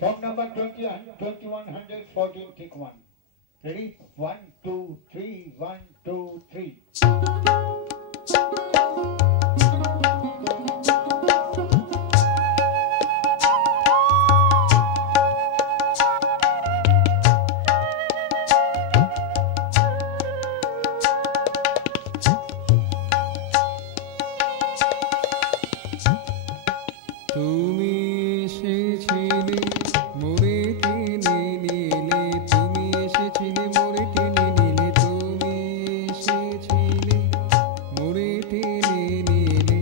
Song number 2114, take one. Ready? 1, 2, 3, 1, 2, 3. তুমি এসেছিলে মোরে টেনে নিলে, তুমি এসেছিলে মোরে টেনে নিলে, তুমি এসেছিলে মোরে টেনে নিলে,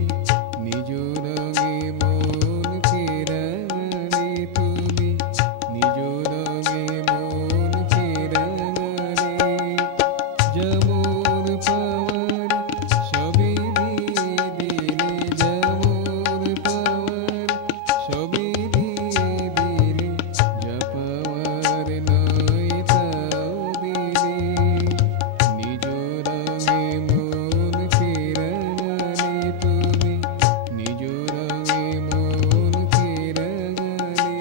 নিজ রঙে মনকে রাঙালে, তুমি নিজ রঙে মনকে রাঙালে, যেমন পাওয়ার সবই দিয়ে দিলে, যেমন পাওয়ার সবই দিয়ে দিলে, যা পাওয়ার নয় তাও দিলে, নিজ রঙে মনকে রাঙালে, তুমি নিজ রঙে মনকে রাঙালে।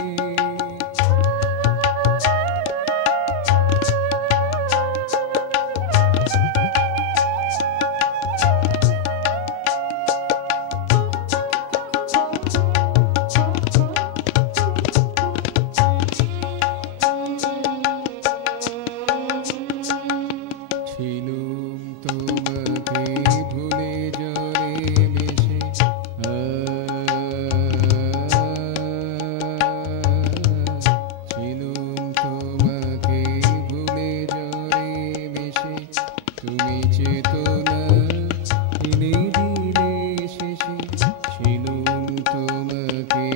ছিলুম তোমাকে ভুলে জরে মিশে, ছিলুম তোমাকে ভুলে জরে মিশে, তুমি চেতনা এনে দিলে শেষে, ছিলুম তোমাকে